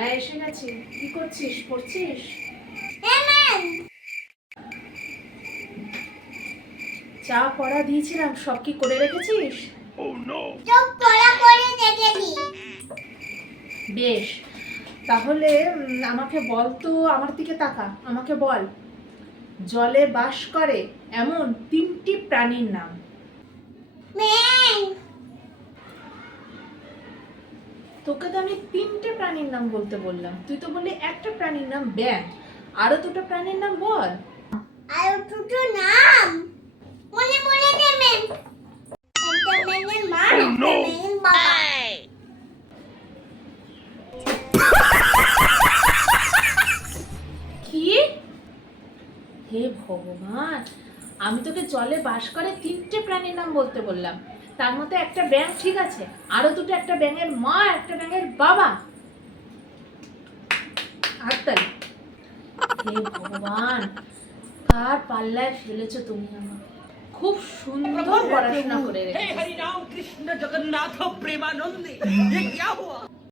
হ্যাঁ এসে গেছি। কি করছিস, পড়ছিস? চা পড়া দিয়েছিলাম, সব কি করে রেখেছিস? বেশ, তাহলে আমাকে বল তো, আমার দিকে তাকা, আমাকে বল জলে বাস করে এমন 3টি প্রাণীর নাম। তোকে তো আমি 3টে প্রাণীর নাম বলতে বললাম, তুই তো বললি একটা প্রাণীর নাম ব্যাঙ। আরো 2টো প্রাণীর নাম বল। আরো দুটো নাম মনে মনে নেবেন। একটা মেয়ের মা, একটা মেয়ের বাবা। কি? হে ভগবান, আমি তোকে জলে বাস করে 3টে প্রাণীর নাম বলতে বললাম, তার মধ্যে একটা ব্যাঙ ঠিক আছে, আরো 2টো, একটা ব্যাঙের মা, একটা ব্যাঙের বাবা। হাততালি। হে ভগবান, কার পাল্লায় ফেলেছো তুমি আমাকে। খুব সুন্দর পড়াশোনা করে রেখেছো। हे हरि राम कृष्ण जगन्नाथ प्रेमानंद ये क्या हुआ?